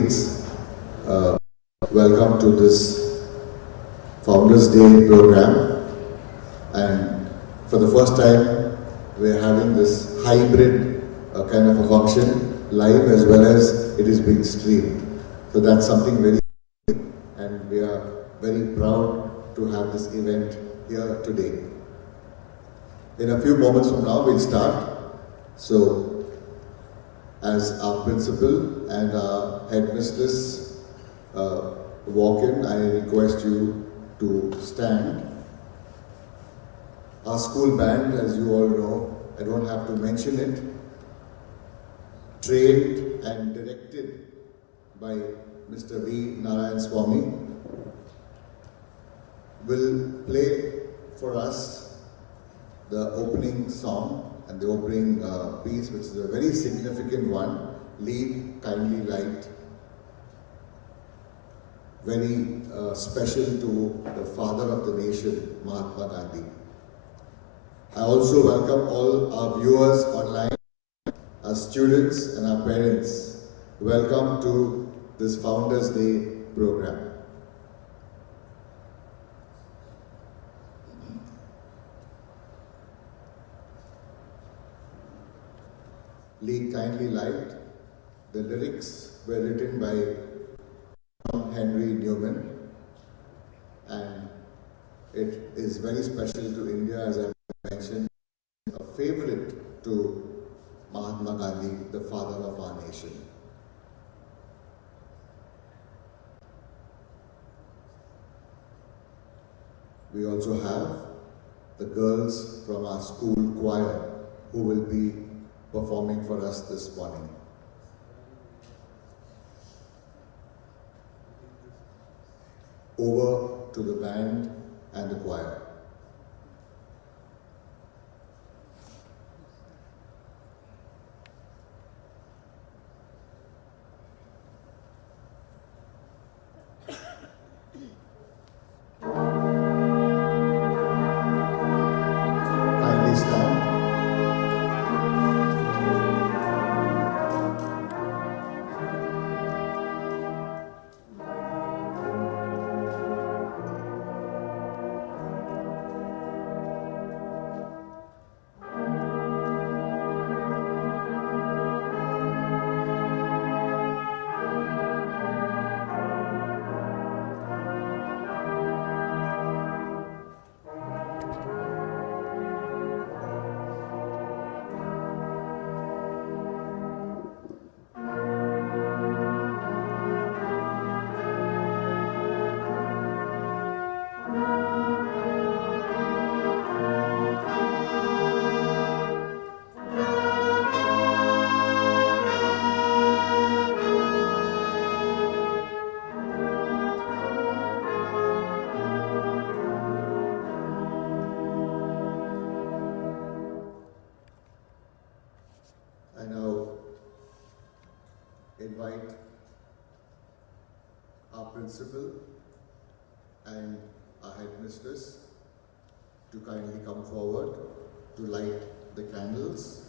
colleagues, welcome to this Founders Day program. And for the first time, we're having this hybrid kind of a function, live as well as it is being streamed. So that's something very, and we are very proud to have this event here today. In a few moments from now, we'll start. So, as our principal and our headmistress walk in, I request you to stand. Our school band, as you all know, I don't have to mention it, trained and directed by Mr. V. Narayan Swami, will play for us the opening song and the opening piece, which is a very significant one, Lead, Kindly Light, very special to the father of the nation, Mahatma Gandhi. I also welcome all our viewers online, our students and our parents. Welcome to this Founders Day program. Lead, Kindly Light. The lyrics were written by Henry Newman, and it is very special to India, as I mentioned, a favorite to Mahatma Gandhi, the father of our nation. We also have the girls from our school choir who will be performing for us this morning. Over to the band and the choir. Kindly stand. I now invite our principal and our headmistress to kindly come forward to light the candles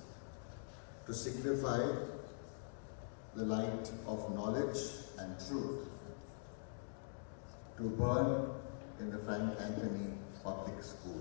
to signify the light of knowledge and truth to burn in the Frank Anthony Public School.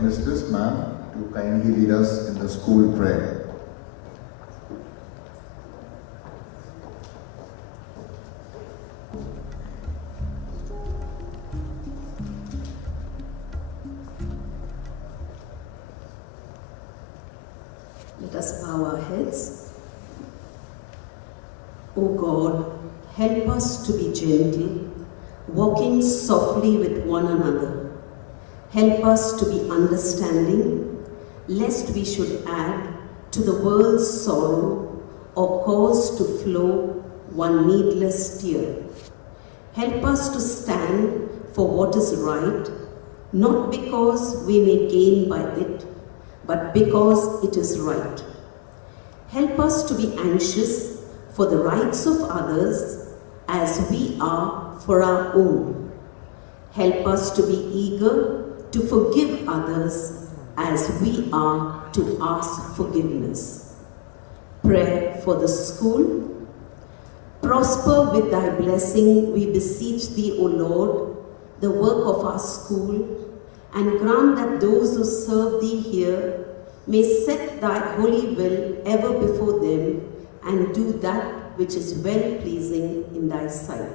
Headmistress, ma'am, to kindly lead us in the school prayer. Let us bow our heads. O God, help us to be gentle, walking softly with one another. Help us to be understanding, lest we should add to the world's sorrow or cause to flow one needless tear. Help us to stand for what is right, not because we may gain by it, but because it is right. Help us to be anxious for the rights of others as we are for our own. Help us to be eager to forgive others as we are to ask forgiveness. Prayer for the school. Prosper with thy blessing, we beseech thee, O Lord, the work of our school, and grant that those who serve thee here may set thy holy will ever before them and do that which is well pleasing in thy sight.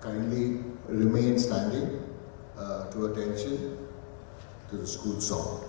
Kindly remain standing to attention to the school song.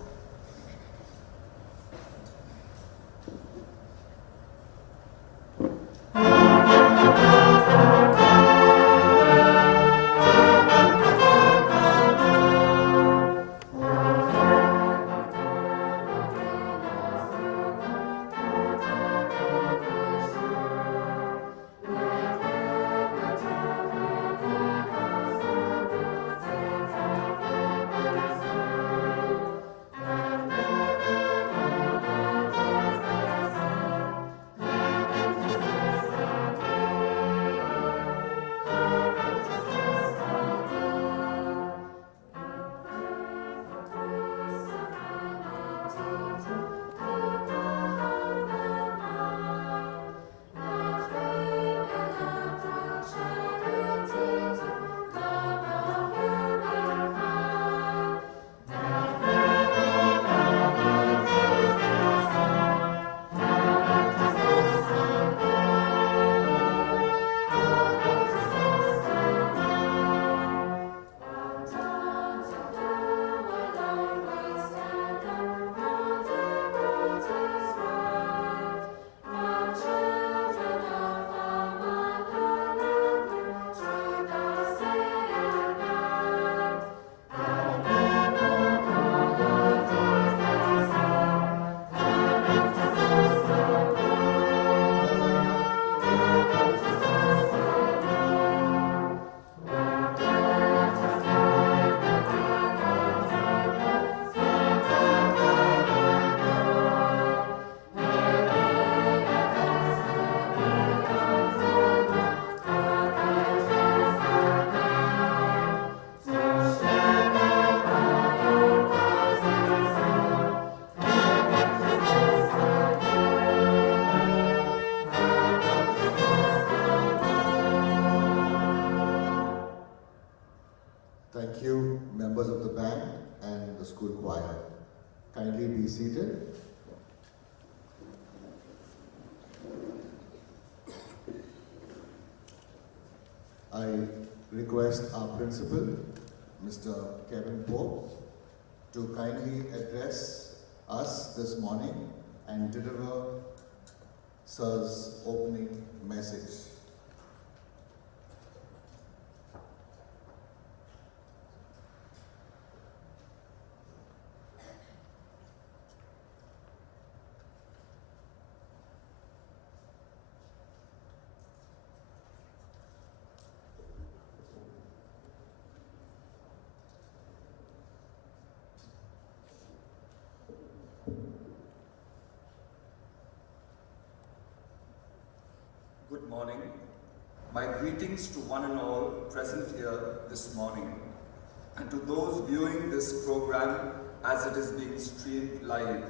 Thank you, members of the band and the school choir. Kindly be seated. I request our principal, Mr. Kevin Pope, to kindly address us this morning and deliver Sir's opening message. Good morning. My greetings to one and all present here this morning, and to those viewing this program as it is being streamed live.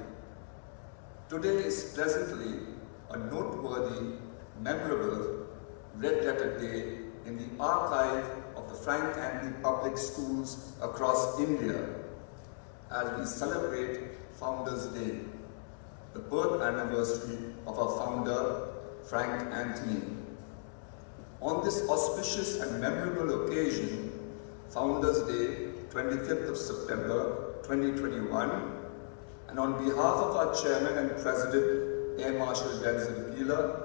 Today is pleasantly a noteworthy, memorable, red-letter day in the archive of the Frank Anthony Public Schools across India as we celebrate Founders' Day, the birth anniversary of our founder, Frank Anthony. On this auspicious and memorable occasion, Founders' Day, 25th of September 2021, and on behalf of our Chairman and President, Air Marshal Denzel Keeler,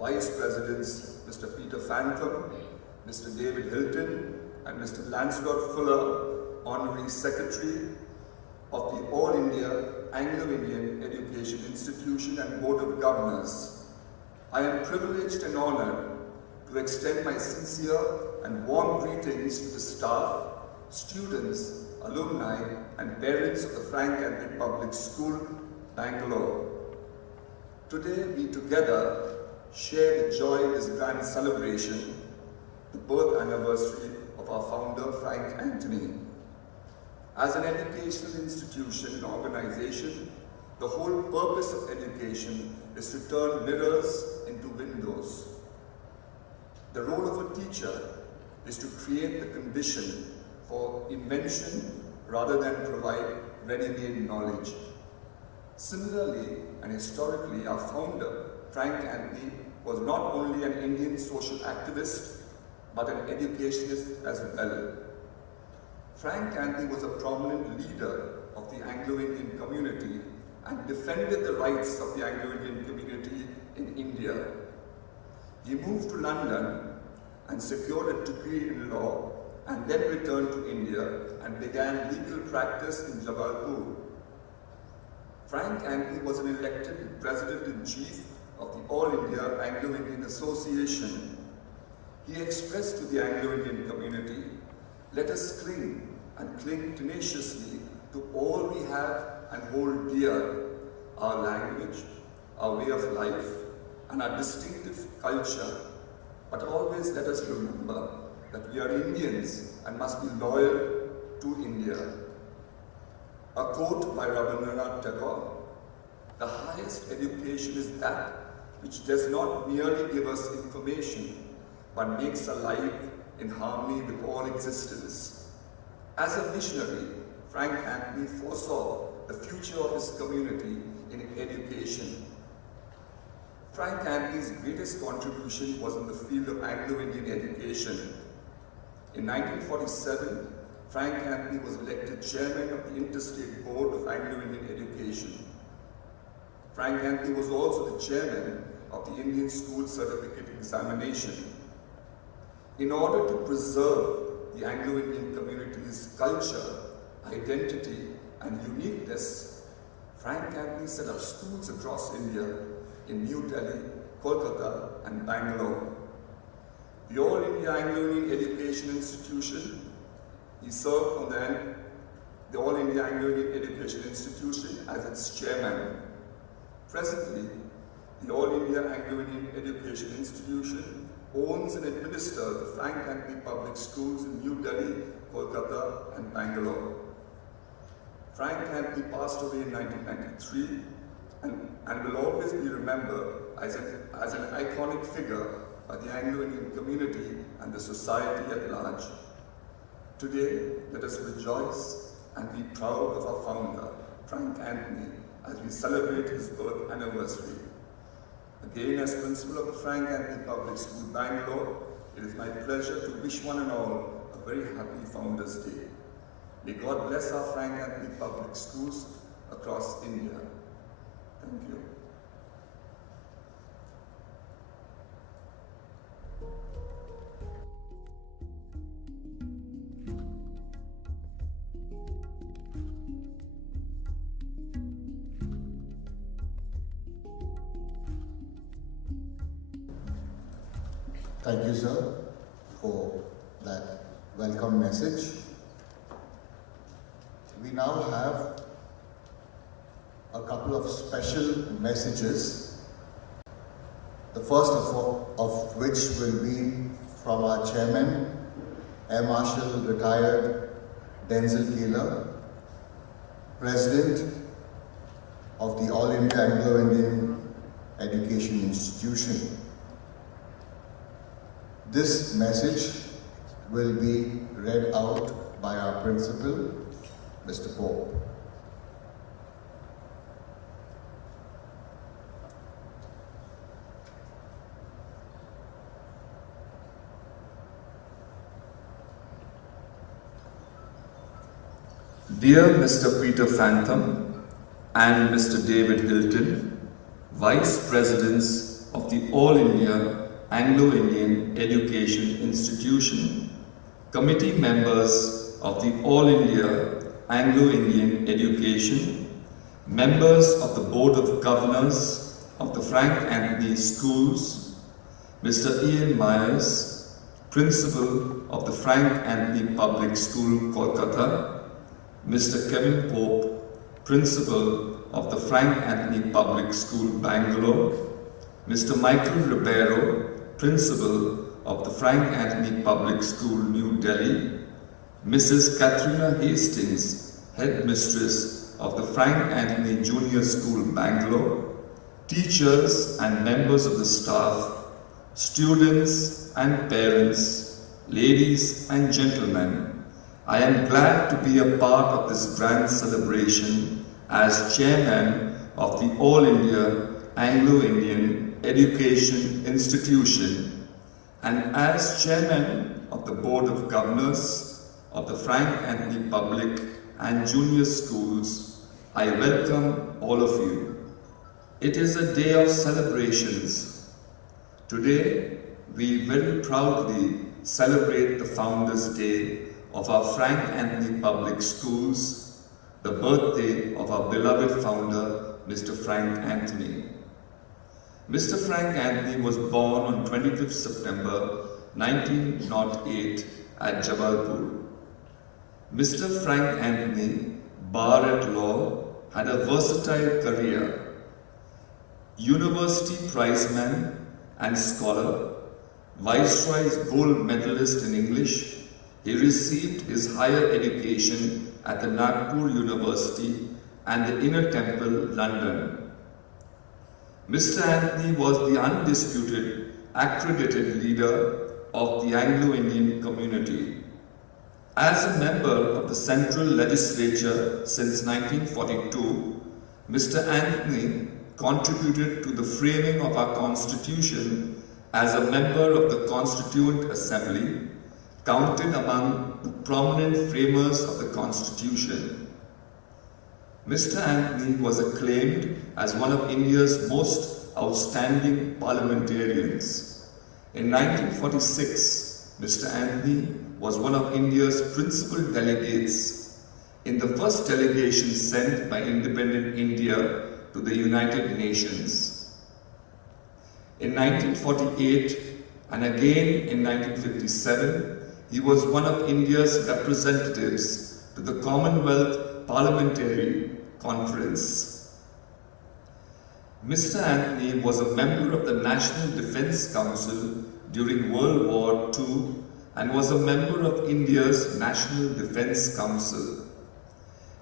Vice Presidents Mr. Peter Phantom, Mr. David Hilton, and Mr. Lancelot Fuller, Honorary Secretary of the All India Anglo-Indian Education Institution and Board of Governors, I am privileged and honored to extend my sincere and warm greetings to the staff, students, alumni, and parents of the Frank Anthony Public School, Bengaluru. Today, we together share the joy of this grand celebration, the birth anniversary of our founder, Frank Anthony. As an educational institution and organization, the whole purpose of education is to turn mirrors into windows. The role of a teacher is to create the condition for invention rather than provide ready-made knowledge. Similarly and historically, our founder, Frank Anthony, was not only an Indian social activist, but an educationist as well. Frank Anthony was a prominent leader of the Anglo-Indian community and defended the rights of the Anglo-Indian community in India. He moved to London and secured a degree in law, and then returned to India and began legal practice in Jabalpur. Frank Anthony was an elected President-in-Chief of the All India Anglo-Indian Association. He expressed to the Anglo-Indian community, "Let us cling and cling tenaciously to all we have and hold dear, our language, our way of life, and our distinctive culture. But always let us remember that we are Indians and must be loyal to India." A quote by Rabindranath Tagore, "The highest education is that which does not merely give us information, but makes us alive in harmony with all existence." As a visionary, Frank Anthony foresaw the future of his community in education. Frank Anthony's greatest contribution was in the field of Anglo-Indian education. In 1947, Frank Anthony was elected chairman of the Interstate Board of Anglo-Indian Education. Frank Anthony was also the chairman of the Indian School Certificate Examination. In order to preserve the Anglo-Indian community's culture, identity, and uniqueness, Frank Anthony set up schools across India in New Delhi, Kolkata, and Bangalore. The All India Anglo-Indian Education Institution, he served on the All India Anglo-Indian Education Institution as its chairman. Presently, the All India Anglo-Indian Education Institution owns and administers the Frank Anthony Public Schools in New Delhi, Kolkata, and Bangalore. Frank Anthony passed away in 1993 and will always be remembered as an iconic figure by the Anglo-Indian community and the society at large. Today, let us rejoice and be proud of our founder, Frank Anthony, as we celebrate his birth anniversary. Again, as principal of the Frank Anthony Public School, Bangalore, it is my pleasure to wish one and all a very happy Founders' Day. May God bless our Frank Anthony Public Schools across India. Thank you. Thank you, sir, for that welcome message. We now have a couple of special messages, the first of which will be from our chairman, Air Marshal retired Denzel Keeler, President of the All India Anglo-Indian Education Institution. This message will be read out by our principal, Mr. Pope. Dear Mr. Peter Phantom and Mr. David Hilton, Vice Presidents of the All India Anglo-Indian Education Institution, Committee Members of the All India Anglo-Indian Education, Members of the Board of Governors of the Frank Anthony Schools, Mr. Ian Myers, Principal of the Frank Anthony Public School, Kolkata, Mr. Kevin Pope, Principal of the Frank Anthony Public School, Bangalore, Mr. Michael Ribeiro, Principal of the Frank Anthony Public School, New Delhi, Mrs. Katrina Hastings, Headmistress of the Frank Anthony Junior School, Bangalore, teachers and members of the staff, students and parents, ladies and gentlemen, I am glad to be a part of this grand celebration as Chairman of the All India Anglo-Indian Education Institution and as Chairman of the Board of Governors of the Frank Anthony Public and Junior Schools. I welcome all of you. It is a day of celebrations. Today, we very proudly celebrate the Founders' Day of our Frank Anthony Public Schools, the birthday of our beloved founder, Mr. Frank Anthony. Mr. Frank Anthony was born on 25th September 1908 at Jabalpur. Mr. Frank Anthony, bar at law, had a versatile career. University prizeman and scholar, Viceroy's gold medalist in English, he received his higher education at the Nagpur University and the Inner Temple, London. Mr. Anthony was the undisputed, accredited leader of the Anglo-Indian community. As a member of the Central Legislature since 1942, Mr. Anthony contributed to the framing of our Constitution as a member of the Constituent Assembly, counted among the prominent framers of the Constitution. Mr. Anthony was acclaimed as one of India's most outstanding parliamentarians. In 1946, Mr. Anthony was one of India's principal delegates in the first delegation sent by independent India to the United Nations. In 1948 and again in 1957, he was one of India's representatives to the Commonwealth Parliamentary Conference. Mr. Anthony was a member of the National Defence Council during World War II and was a member of India's National Defence Council.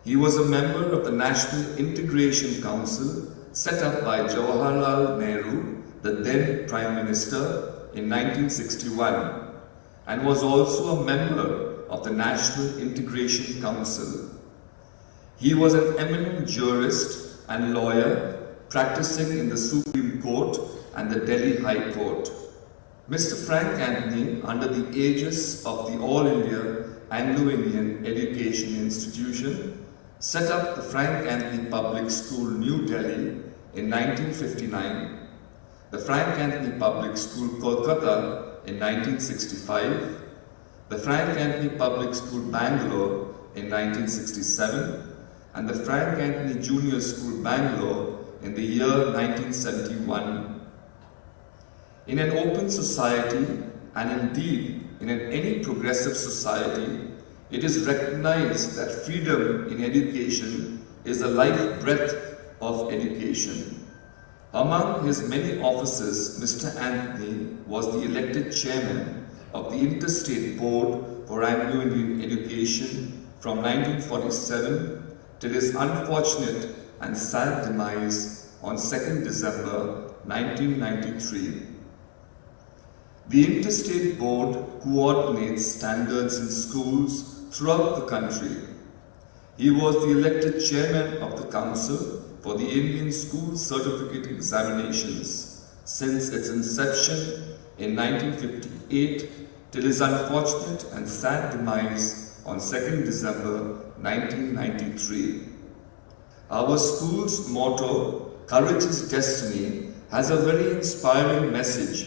He was a member of the National Integration Council set up by Jawaharlal Nehru, the then Prime Minister, in 1961, and was also a member of the National Integration Council. He was an eminent jurist and lawyer practicing in the Supreme Court and the Delhi High Court. Mr. Frank Anthony, under the aegis of the All India Anglo-Indian Education Institution, set up the Frank Anthony Public School, New Delhi in 1959, the Frank Anthony Public School, Kolkata in 1965, the Frank Anthony Public School, Bangalore in 1967, and the Frank Anthony Junior School, Bangalore in the year 1971. In an open society, and indeed in any progressive society, it is recognized that freedom in education is the life breath of education. Among his many offices, Mr. Anthony was the elected chairman of the Interstate Board for Anglo-Indian Education from 1947 till his unfortunate and sad demise on 2nd December 1993. The Interstate Board coordinates standards in schools throughout the country. He was the elected chairman of the Council for the Indian School Certificate Examinations since its inception in 1958 till his unfortunate and sad demise on 2nd December 1993. Our school's motto, Courage is Destiny, has a very inspiring message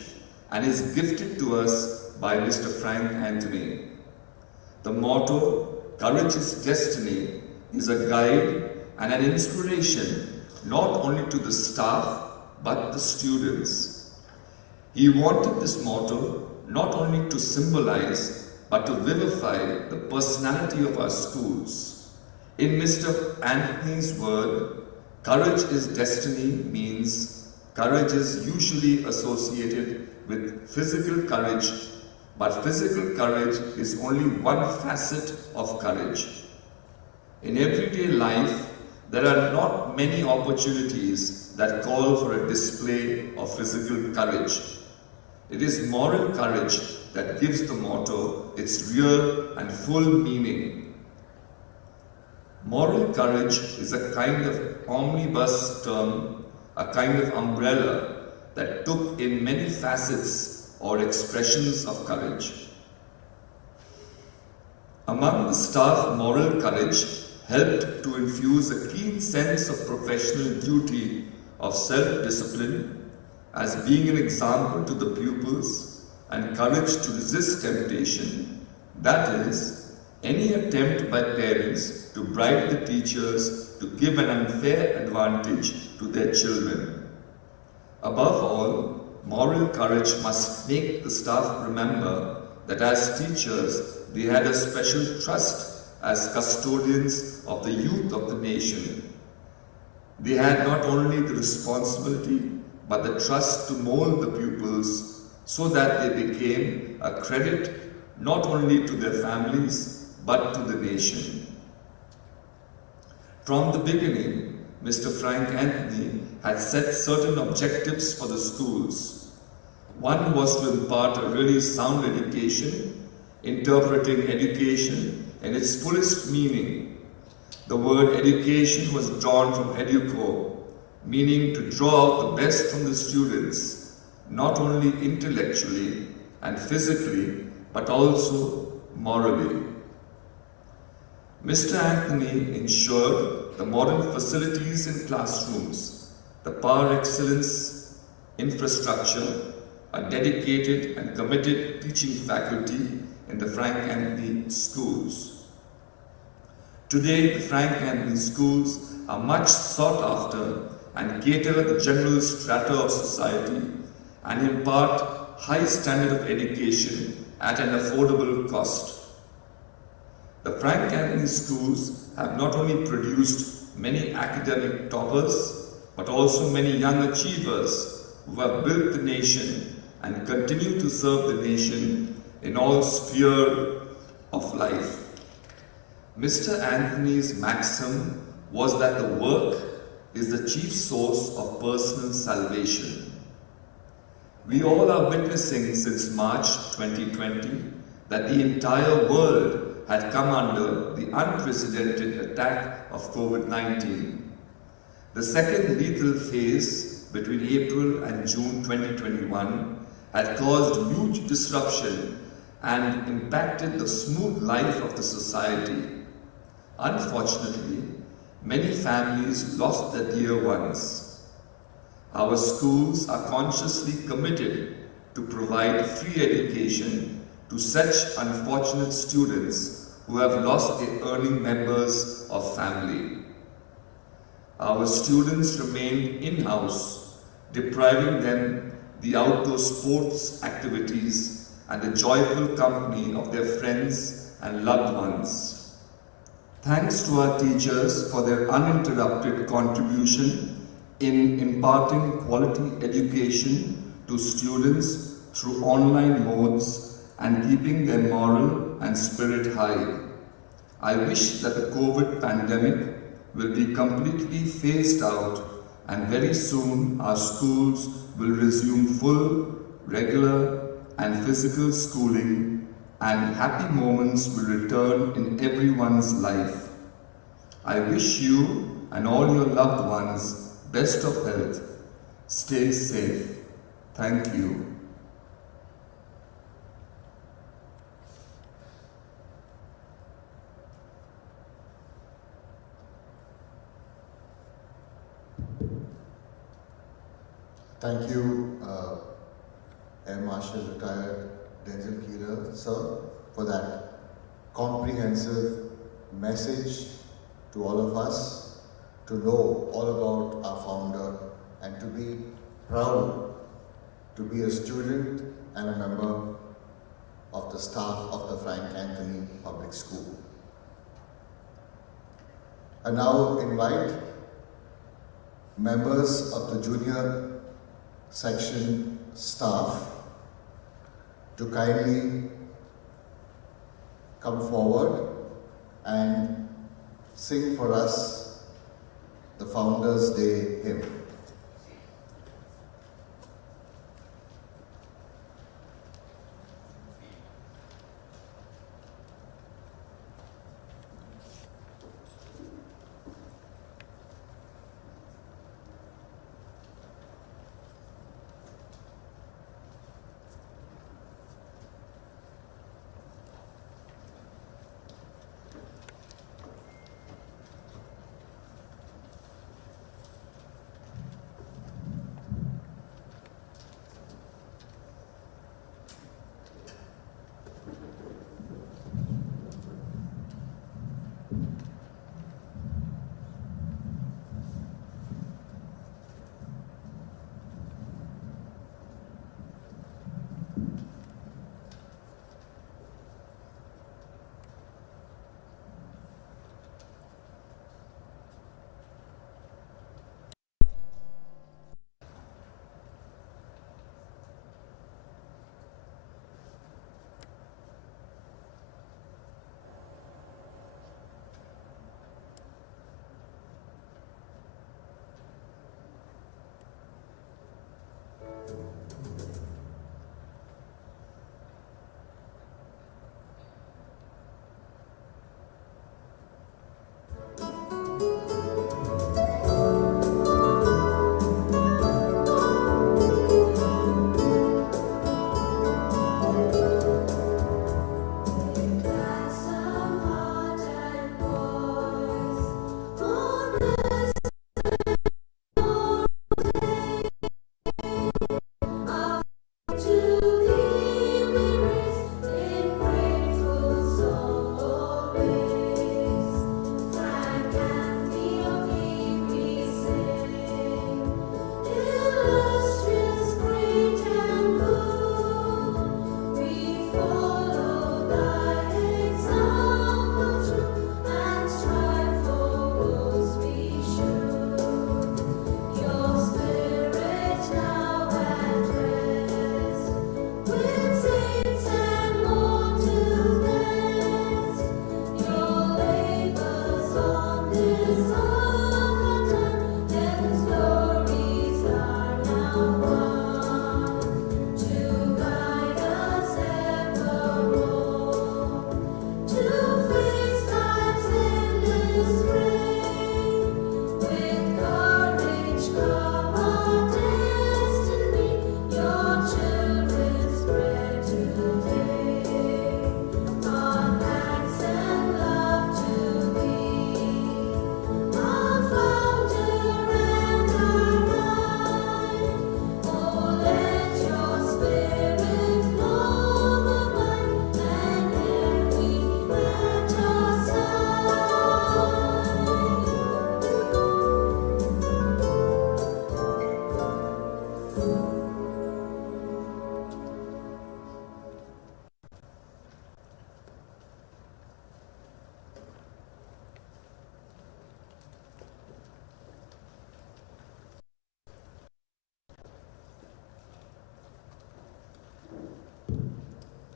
and is gifted to us by Mr. Frank Anthony. The motto, Courage is Destiny, is a guide and an inspiration not only to the staff but the students. He wanted this motto not only to symbolize but to vivify the personality of our schools. In Mr. Anthony's word, courage is destiny means courage is usually associated with physical courage, but physical courage is only one facet of courage. In everyday life, there are not many opportunities that call for a display of physical courage. It is moral courage that gives the motto its real and full meaning. Moral courage is a kind of omnibus term, a kind of umbrella that took in many facets or expressions of courage. Among the staff, moral courage helped to infuse a keen sense of professional duty, of self-discipline, as being an example to the pupils, and courage to resist temptation, that is, any attempt by parents to bribe the teachers to give an unfair advantage to their children. Above all, moral courage must make the staff remember that as teachers, they had a special trust as custodians of the youth of the nation. They had not only the responsibility, but the trust to mold the pupils so that they became a credit not only to their families, but to the nation. From the beginning, Mr. Frank Anthony had set certain objectives for the schools. One was to impart a really sound education, interpreting education in its fullest meaning. The word education was drawn from educo, meaning to draw out the best from the students, not only intellectually and physically, but also morally. Mr. Anthony ensured the modern facilities in classrooms, the par excellence infrastructure, a dedicated and committed teaching faculty in the Frank Anthony schools. Today, the Frank Anthony schools are much sought after and cater the general strata of society and impart high standard of education at an affordable cost. The Frank Anthony schools have not only produced many academic toppers, but also many young achievers who have built the nation and continue to serve the nation in all spheres of life. Mr. Anthony's maxim was that the work is the chief source of personal salvation. We all are witnessing since March 2020 that the entire world had come under the unprecedented attack of COVID-19. The second lethal phase between April and June 2021 had caused huge disruption and impacted the smooth life of the society. Unfortunately, many families lost their dear ones. Our schools are consciously committed to provide free education to such unfortunate students who have lost their earning members of family. Our students remained in-house, depriving them the outdoor sports activities and the joyful company of their friends and loved ones. Thanks to our teachers for their uninterrupted contribution in imparting quality education to students through online modes and keeping their moral and spirit high. I wish that the COVID pandemic will be completely phased out and very soon our schools will resume full, regular and physical schooling and happy moments will return in everyone's life. I wish you and all your loved ones best of health. Stay safe. Thank you. Thank you, Air Marshal Retired Denzel Keeler, sir, for that comprehensive message to all of us, to know all about our founder and to be proud to be a student and a member of the staff of the Frank Anthony Public School. I now invite members of the junior section staff to kindly come forward and sing for us the Founders Day hymn.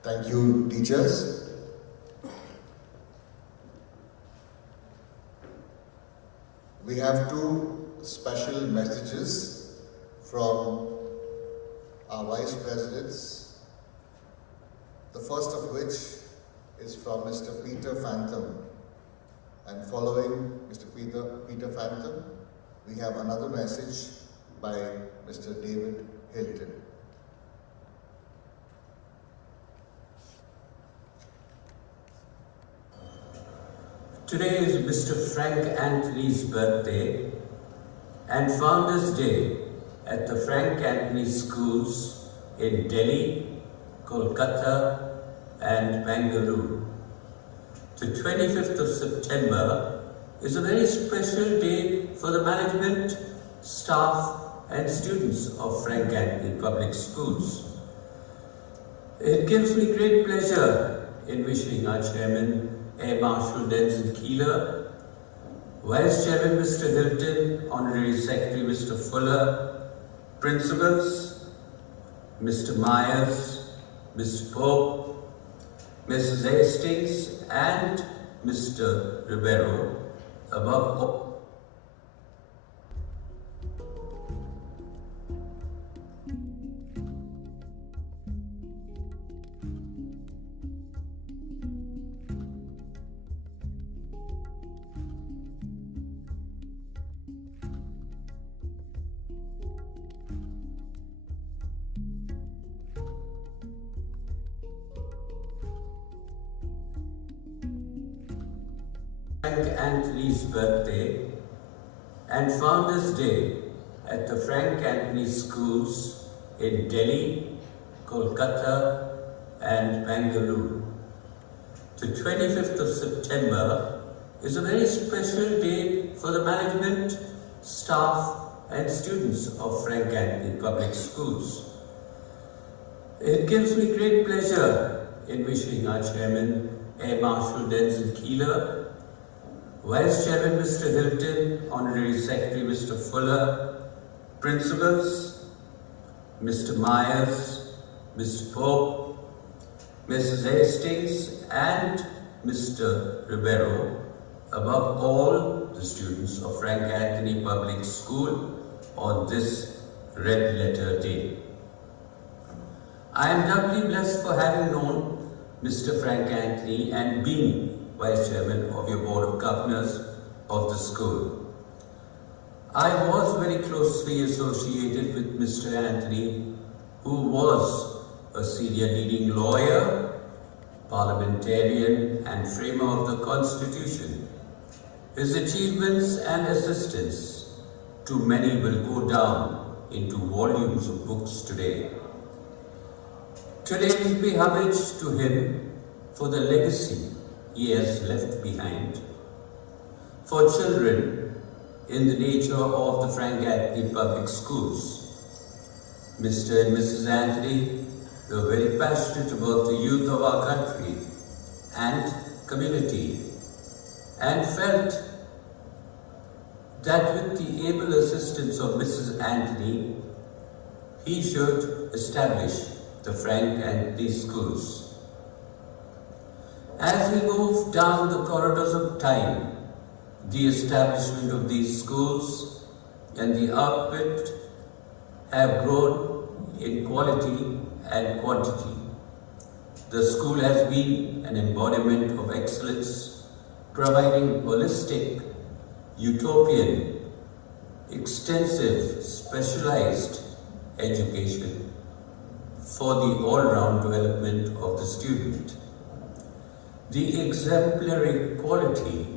Thank you, teachers. We have two special messages from our vice presidents. The first of which is from Mr. Peter Phantom. And following Mr. Peter Phantom, we have another message by Mr. David Hilton. Today is Mr. Frank Anthony's birthday and Founders Day at the Frank Anthony Schools in Delhi, Kolkata and Bengaluru. The 25th of September is a very special day for the management, staff and students of Frank Anthony Public Schools. It gives me great pleasure in wishing our Chairman, Air Marshal Denzel Keeler, Vice Chairman Mr. Hilton, Honorary Secretary Mr. Fuller, Principals, Mr. Myers, Mr. Pope, Mrs. Hastings and Mr. Ribeiro, above all. Frank Anthony's birthday and Founders Day at the Frank Anthony Schools in Delhi, Kolkata and Bengaluru. The 25th of September is a very special day for the management, staff and students of Frank Anthony Public Schools. It gives me great pleasure in wishing our Chairman, Air Marshal Denzel Keeler, Vice Chairman Mr. Hilton, Honorary Secretary Mr. Fuller, Principals, Mr. Myers, Mr. Pope, Mrs. Hastings and Mr. Ribeiro, above all the students of Frank Anthony Public School on this Red Letter Day. I am doubly blessed for having known Mr. Frank Anthony and being Vice Chairman of your Board of Governors of the school. I was very closely associated with Mr. Anthony, who was a senior leading lawyer, parliamentarian and framer of the Constitution. His achievements and assistance to many will go down into volumes of books today. Today we pay homage to him for the legacy he has left behind. For children in the nature of the Frank Anthony Public Schools, Mr. and Mrs. Anthony were very passionate about the youth of our country and community and felt that with the able assistance of Mrs. Anthony, he should establish the Frank Anthony Schools. As we move down the corridors of time, the establishment of these schools and the output have grown in quality and quantity. The school has been an embodiment of excellence, providing holistic, utopian, extensive, specialized education for the all-round development of the student. The exemplary quality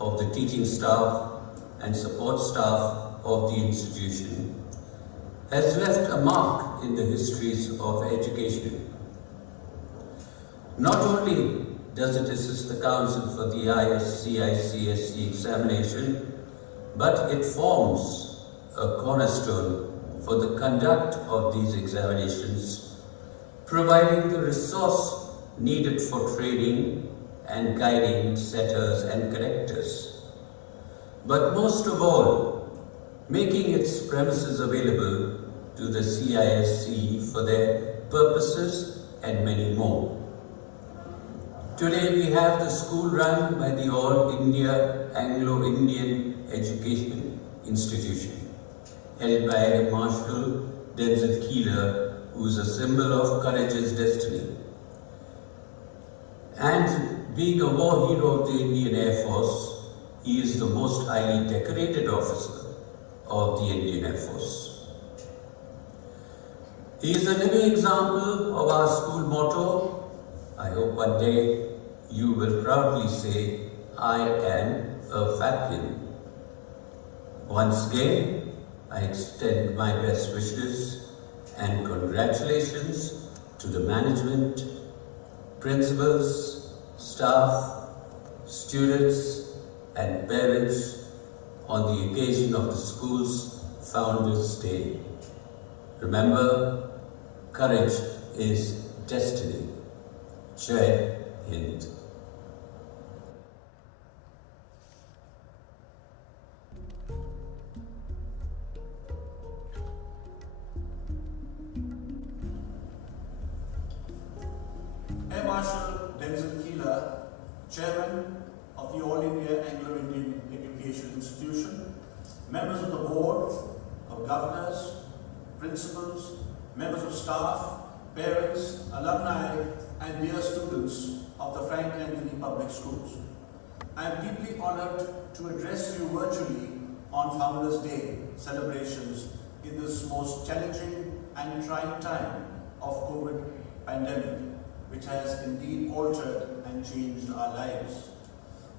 of the teaching staff and support staff of the institution has left a mark in the histories of education. Not only does it assist the Council for the ISC-ICSE examination, but it forms a cornerstone for the conduct of these examinations, providing the resource needed for training and guiding setters and correctors. But most of all, making its premises available to the CISC for their purposes and many more. Today we have the school run by the All India Anglo-Indian Education Institution, headed by Air Marshal Denzel Keeler, who is a symbol of courageous destiny. And being a war hero of the Indian Air Force, he is the most highly decorated officer of the Indian Air Force. He is a living example of our school motto. I hope one day you will proudly say, I am a Falcon. Once again, I extend my best wishes and congratulations to the management, principals, staff, students, and parents on the occasion of the school's Founders' Day. Remember, courage is destiny. Jai Hind. Air Marshal Denzel Keeler, Chairman of the All India Anglo-Indian Education Institution, members of the Board of Governors, principals, members of staff, parents, alumni, and dear students of the Frank Anthony Public Schools. I am deeply honored to address you virtually on Founders' Day celebrations in this most challenging and trying time of COVID pandemic, which has indeed altered and changed our lives.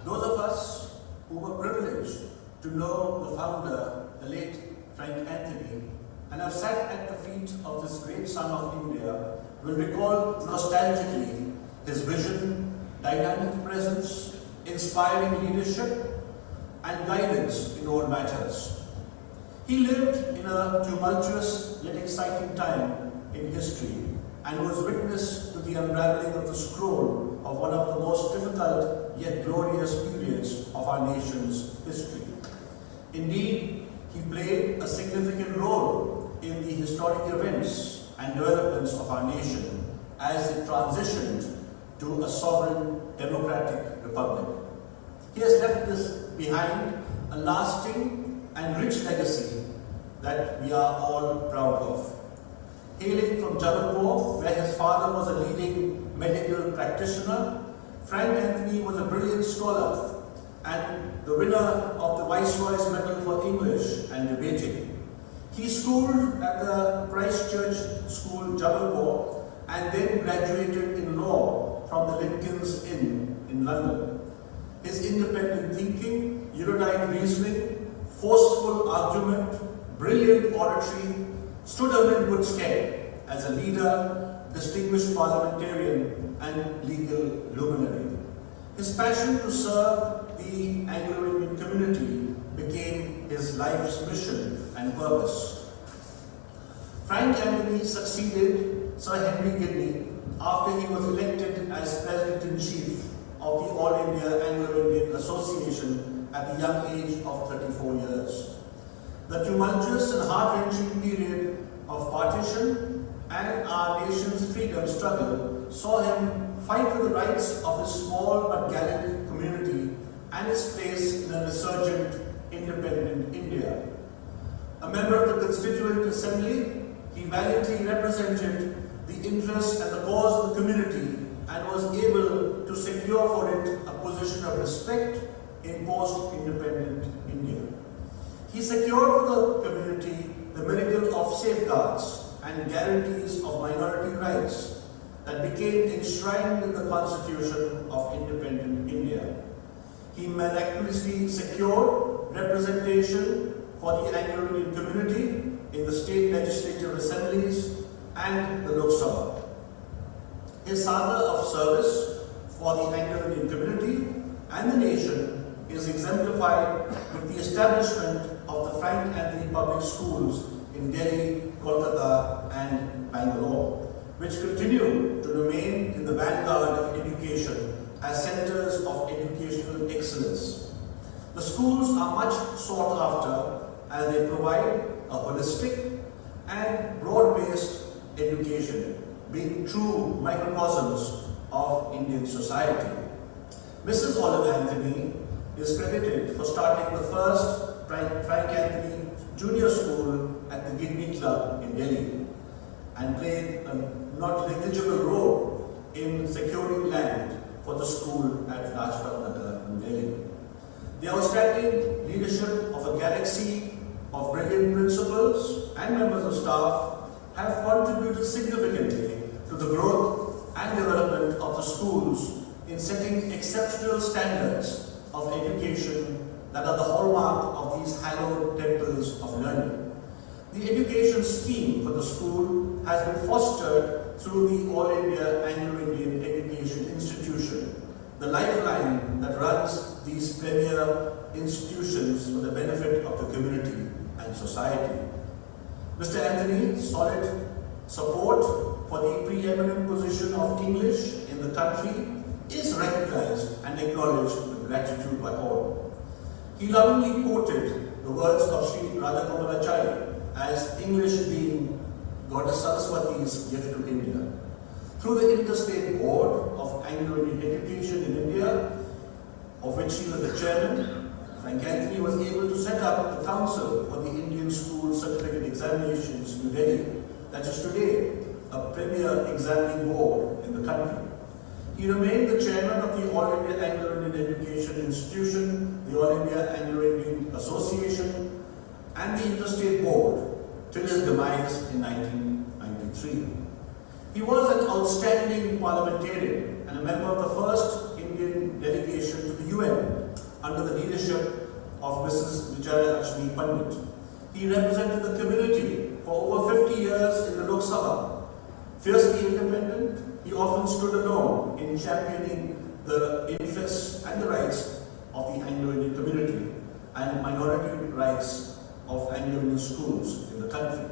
Those of us who were privileged to know the founder, the late Frank Anthony, and have sat at the feet of this great son of India, will recall nostalgically his vision, dynamic presence, inspiring leadership, and guidance in all matters. He lived in a tumultuous yet exciting time in history and was witness to the unraveling of the scroll of one of the most difficult yet glorious periods of our nation's history. Indeed, he played a significant role in the historic events and developments of our nation as it transitioned to a sovereign democratic republic. He has left us behind a lasting and rich legacy that we are all proud of. Hailing from Jabalpur, where his father was a leading medical practitioner, Frank Anthony was a brilliant scholar and the winner of the Viceroy's Medal for English and Debating. He schooled at the Christ Church School, Jabalpur, and then graduated in law from the Lincoln's Inn in London. His independent thinking, erudite reasoning, forceful argument, brilliant oratory stood him in good stead as a leader, distinguished parliamentarian, and legal luminary. His passion to serve the Anglo-Indian community became his life's mission and purpose. Frank Anthony succeeded Sir Henry Gidney after he was elected as President-in-Chief of the All India Anglo-Indian Association at the young age of 34 years. The tumultuous and heart-wrenching period of partition and our nation's freedom struggle saw him fight for the rights of his small but gallant community and his place in a resurgent, independent India. A member of the Constituent Assembly, he valiantly represented the interests and the cause of the community and was able to secure for it a position of respect in post-independent India. He secured for the community the miracle of safeguards and guarantees of minority rights that became enshrined in the Constitution of independent India. He miraculously secured representation for the Anglo-Indian community in the state legislative assemblies and the Lok Sabha. His saga of service for the Anglo-Indian community and the nation is exemplified with the establishment of the Frank Anthony Public Schools in Delhi, Kolkata, and Bangalore, which continue to remain in the vanguard of education as centers of educational excellence. The schools are much sought after as they provide a holistic and broad-based education, being true microcosms of Indian society. Mrs. Olive Anthony is credited for starting the first Frank Anthony Junior School at the Gidney Club in Delhi and played a not negligible role in securing land for the school at Rajpath Nagar, New Delhi. The outstanding leadership of a galaxy of brilliant principals and members of staff have contributed significantly to the growth and development of the schools in setting exceptional standards of education that are the hallmark of these hallowed temples of learning. The education scheme for the school has been fostered through the All India Anglo-Indian Education Institution, the lifeline that runs these premier institutions for the benefit of the community and society. Mr. Anthony's solid support for the preeminent position of English in the country is recognized and acknowledged with gratitude by all. He lovingly quoted the words of Sri Rajagomalachari as English being Goddess Saraswati's gift to India. Through the Interstate Board of Anglo-Indian Education in India, of which he was the chairman, Frank Anthony was able to set up the Council for the Indian School Certificate Examinations, New Delhi, that is today a premier examining board in the country. He remained the chairman of the All India Anglo-Indian Education Institution, the All India Anglo-Indian Association, and the Interstate Board till his demise in 1993. He was an outstanding parliamentarian and a member of the first Indian delegation to the UN under the leadership of Mrs. Vijaya Lakshmi Pandit. He represented the community for over 50 years in the Lok Sabha. Fiercely independent, he often stood alone in championing the interests and the rights of the Anglo-Indian community and minority rights of Anglo-Indian schools in the country.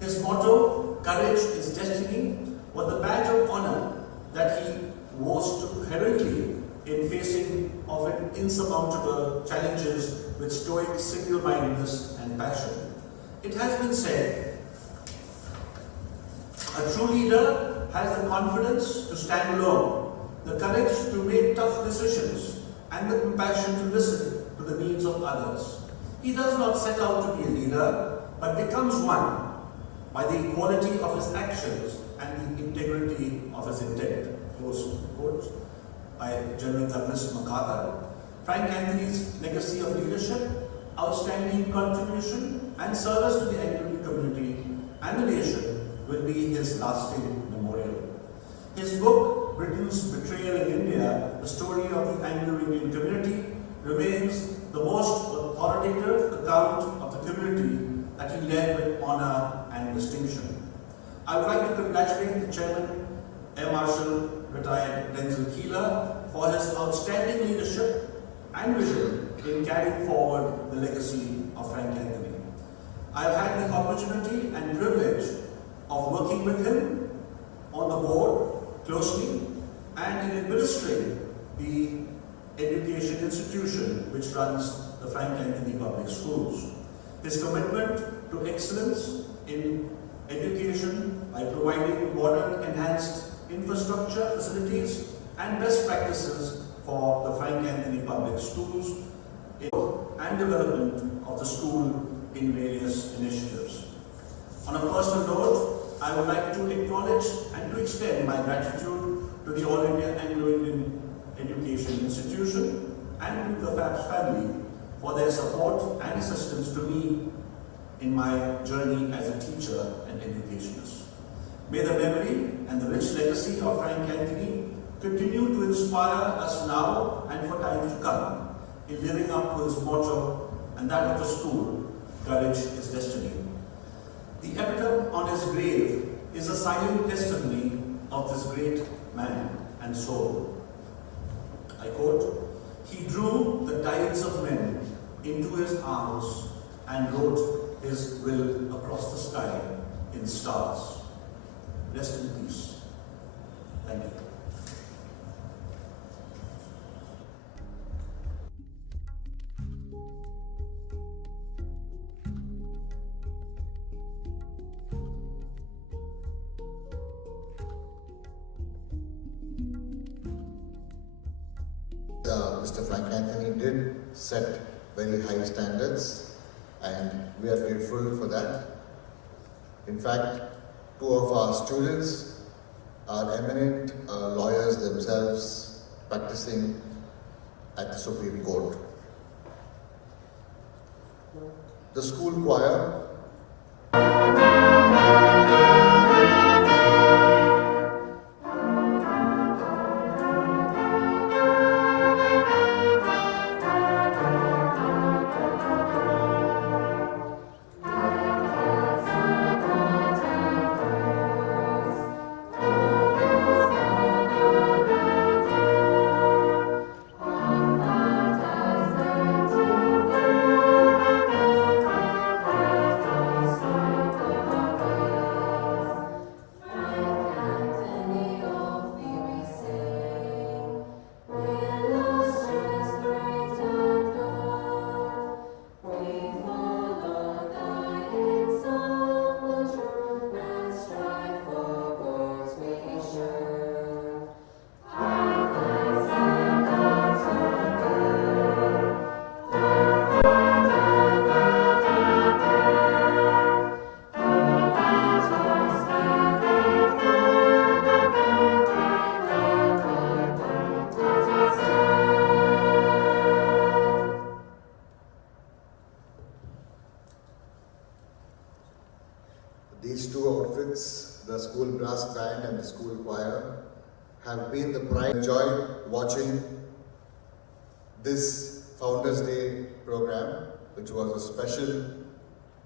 His motto, "Courage is Destiny," was the badge of honor that he wore heroically in facing often insurmountable challenges with stoic single-mindedness and passion. It has been said, a true leader has the confidence to stand alone, the courage to make tough decisions, and the compassion to listen to the needs of others. He does not set out to be a leader, but becomes one by the equality of his actions and the integrity of his intent. Close quote by General Douglas MacArthur. Frank Anthony's legacy of leadership, outstanding contribution, and service to the Anglo-Indian community and the nation will be his lasting memorial. His book, Britain's Betrayal in India, the story of the Anglo-Indian community, remains the most authoritative account of the community that he led with honor and distinction. I would like to congratulate the Chairman, Air Marshal retired Denzel Keeler, for his outstanding leadership and vision in carrying forward the legacy of Frank Anthony. I have had the opportunity and privilege of working with him on the board closely and in administering the education institution which runs the Frank Anthony Public Schools. His commitment to excellence in education by providing modern enhanced infrastructure facilities and best practices for the Frank Anthony Public Schools and development of the school in various initiatives. On a personal note, I would like to acknowledge and to extend my gratitude to the All India Anglo-Indian Education Institution and to the FAPS family for their support and assistance to me in my journey as a teacher and educationist. May the memory and the rich legacy of Frank Anthony continue to inspire us now and for time to come in living up to his motto and that of the school, "Courage is Destiny." The epitaph on his grave is a silent testimony of this great man and soul. I quote, "He drew the tides of men into his arms and wrote his will across the sky in stars." Rest in peace. Thank you. Mr. Frank Anthony did set very high standards, and we are grateful for that. In fact, two of our students are eminent lawyers themselves, practicing at the Supreme Court. The school choir These two outfits, the school brass band and the school choir, have been the pride. Enjoyed watching this Founders Day program, which was a special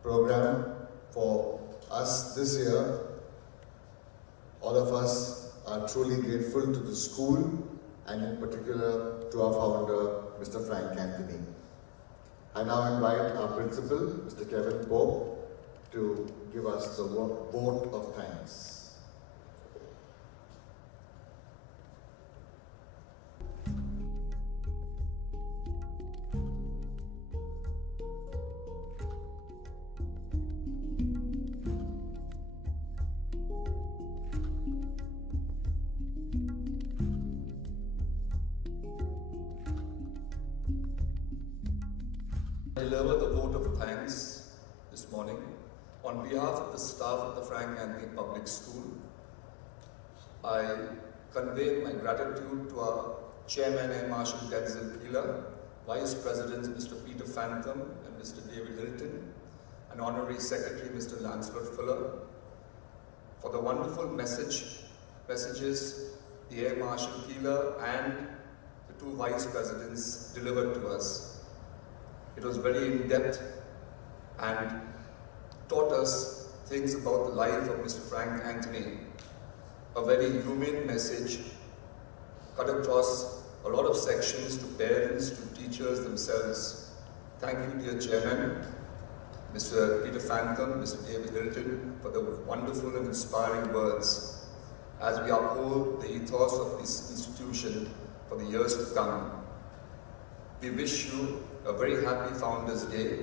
program for us this year. All of us are truly grateful to the school and in particular to our founder, Mr. Frank Anthony. I now invite our principal, Mr. Kevin Pope, to give us the vote of thanks. I deliver the vote of thanks this morning on behalf of the staff of the Frank Anthony Public School. I convey my gratitude to our Chairman Air Marshal Denzel Keeler, Vice Presidents Mr. Peter Phantom and Mr. David Hilton, and Honorary Secretary Mr. Lancelot Fuller, for the wonderful messages the Air Marshal Keeler and the two Vice Presidents delivered to us. It was very in-depth and taught us things about the life of Mr. Frank Anthony. A very humane message cut across a lot of sections to parents, to teachers themselves. Thank you, dear Chairman, Mr. Peter Phantom, Mr. David Hilton, for the wonderful and inspiring words as we uphold the ethos of this institution for the years to come. We wish you a very happy Founders Day,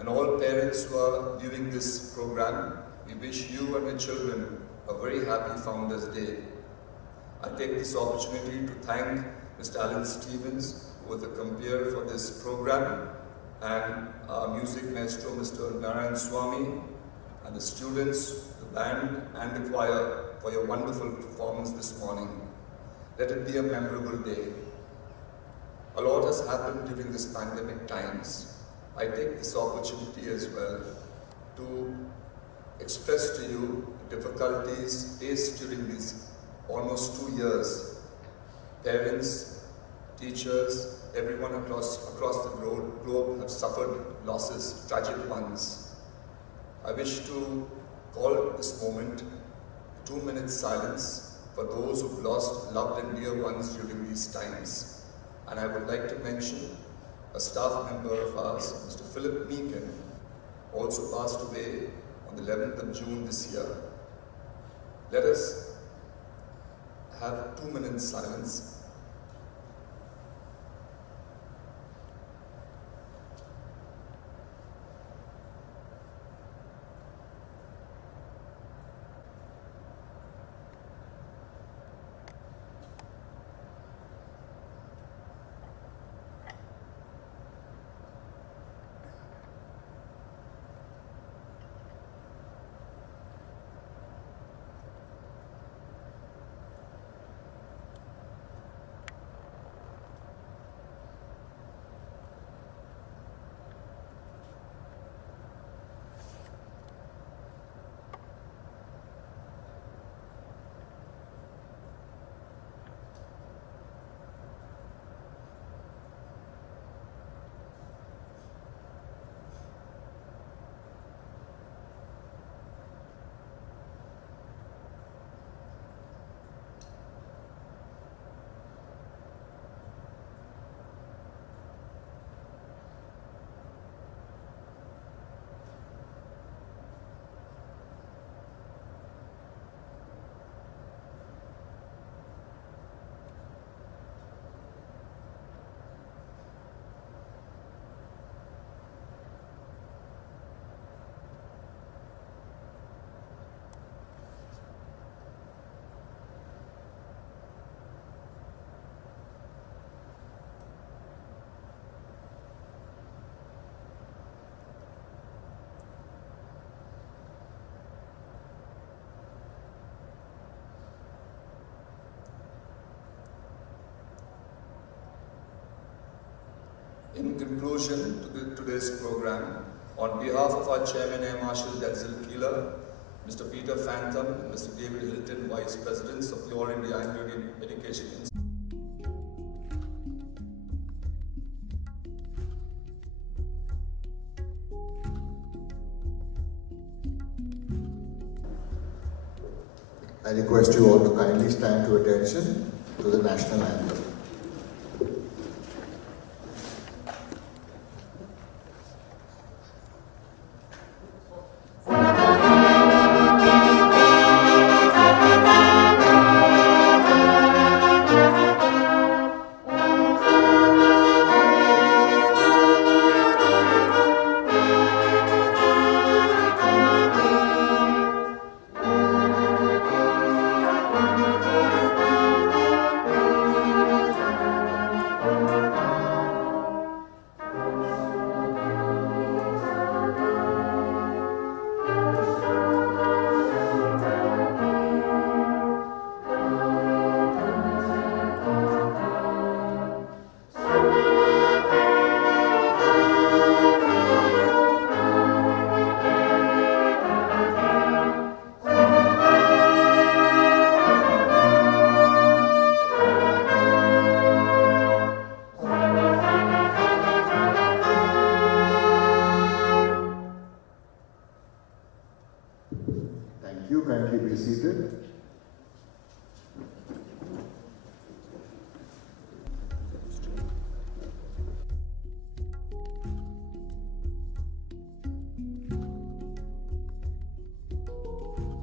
and all parents who are viewing this program, we wish you and your children a very happy Founders Day. I take this opportunity to thank Mr. Alan Stevens, who was the compere for this program, and our music maestro, Mr. Narayan Swami, and the students, the band, and the choir for your wonderful performance this morning. Let it be a memorable day. A lot has happened during this pandemic times. I take this opportunity as well to express to you the difficulties faced during these almost 2 years. Parents, teachers, everyone across the globe have suffered losses, tragic ones. I wish to call this moment 2 minutes silence for those who've lost loved and dear ones during these times. And I would like to mention a staff member of ours, Mr. Philip Meekin, also passed away on the 11th of June this year. Let us have 2 minutes silence. In conclusion to today's program, on behalf of our Chairman Air Marshal Denzel Keeler, Mr. Peter Phantom, and Mr. David Hilton, Vice Presidents of the All India Anglo-Indian Education Institute, I request you all to kindly stand to attention to the national anthem. Thank you. Kindly be seated.